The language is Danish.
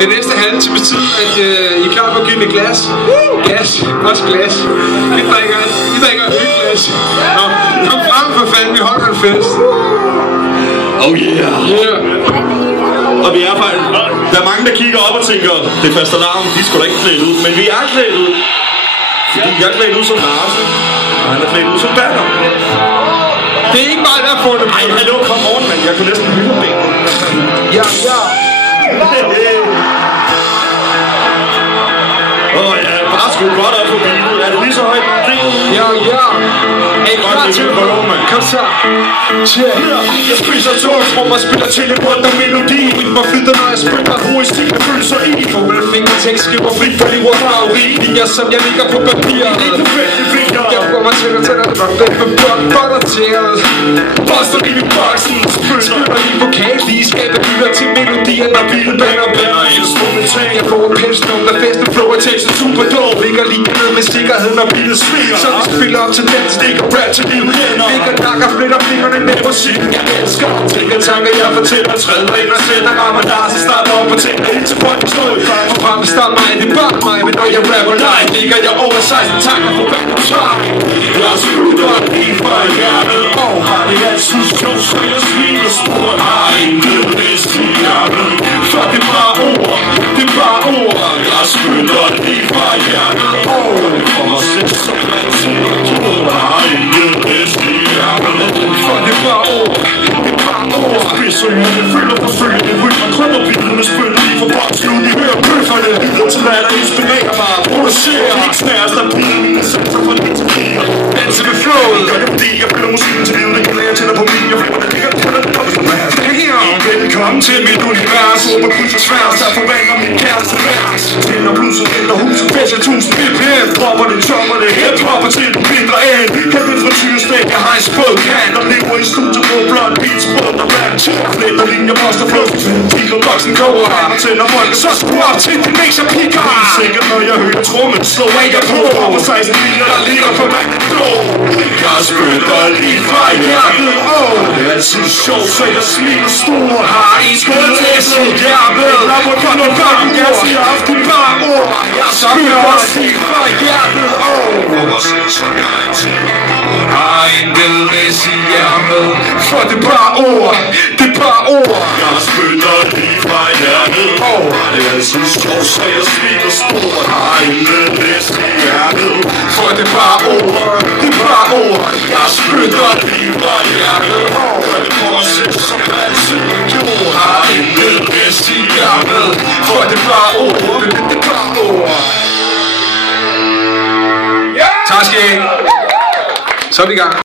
den næste halve times tid, at I er klar på at give det glas. Gas, også glas. Vi drikker ølglas. Nå, kom frem for fanden, vi holder en fest. Oh yeah. Og vi er faktisk... Der er mange, der kigger op og tænker, det er fastelavn, de er sgu da ikke klædt ud. Men vi er klædt ud. Fordi jeg er klædt ud som Larsen, og han er klædt ud som Banner. Det er ikke bare der for det. Ej, hallo, kom on, mand. Jeg kunne næsten hylde ben. Ja. Bare sgu godt op på bilen. Er det lige så højt? Ja. Er I klar til det? Kom så. Jeg spiser togsrum og spiller til en rundt om melodi. Hvor flyder, når jeg spiller hoistik og følelser i. Fingertekst skriver frit for de ord farveri. Linjer som jeg ligger på papir. Jeg får mig til at tage dig fra fedt med blok boller til. Poster i min boksen. Spiller i vokal. Lige skaber lytter til melodier. Når bilen banger banger instrumental. Jeg får en pensnum, der festen flow og teksten super dope. Ligger lige ned med sikkerhed, når bilen svinger. Så vi spiller op til dans, stikker rap til liv. Ligger nakker, flitter fingrene med musikken. Jeg elsker tænker tanker, jeg fortæller. Træder ind og sætter rammer der. Så starter op og tænker ind til folk, der står i frem. For frem start mig, det er bare mig. Men når jeg rapper live, ligger jeg over 16 tanker på hver kontrakt. Jeg slutter lige fra hjertet. Og har det altid sjovt, så jeg smiler stort. Har intet vist i hjertet. For det er bare ord, det er bare ord. Jeg slutter lige fra hjertet. Og for mig selv som man tænker. Har intet vist i hjertet. For det er bare ord, det er bare ord. Spidser jeg føler på følgende rytmer. Krømmer bilerne spiller lige for boksklud. I hører bøfferne lyder til hvad der inspirerer mig. Producerer ikke snæres, der bliver mine sanser for lidt til kriger. Danse med flowet. Gør det fordi jeg føler musikken til livet. Det hele jeg tænder på min. Jeg føler det ligger på den top som er. Velkommen til mit univers. Råber kryds og tværs. Der forvandler min kæreste vers. Tænder bluset, ændrer huset. Fæsser 1000 BPM. Dropper det, topper det. Hip-hopper til den mindre end. Kæmpe frityrestik. Jeg har en spød kan. Der lever i studiet på blot beats. Brød og rap. Flætter linjer, poster flows. Tiger boksen koger. Hammer tænder folk. Så skru op til det mix og piker. Sikkert når jeg hører trummen. Slå af jer på. Over 16 biler der ligger på mand. Jeg spytter lige fra hjertet. Det er altid sjovt, så jeg smiler stor. Har I skål til sig? Jeg ved. Der må komme noget børn. Jeg siger ofte bare ord. Jeg spytter også lige fra hjertet. Hvor selv så jeg til. Har intet hvis I er med. For det er bare ord. Det er bare ord. Jeg spytter lige fra hjertet. Det er altid sjovt, så jeg smiler stor. Har intet hvis I er med. For det er bare ord. Det er bare ord. Jeg spytter lige fra hjertet. Det er mig selv som altid gjorde. Har intet hvis I er med. For det er bare ord. Det er bare ord. Tak skal I have. Så er vi i gang.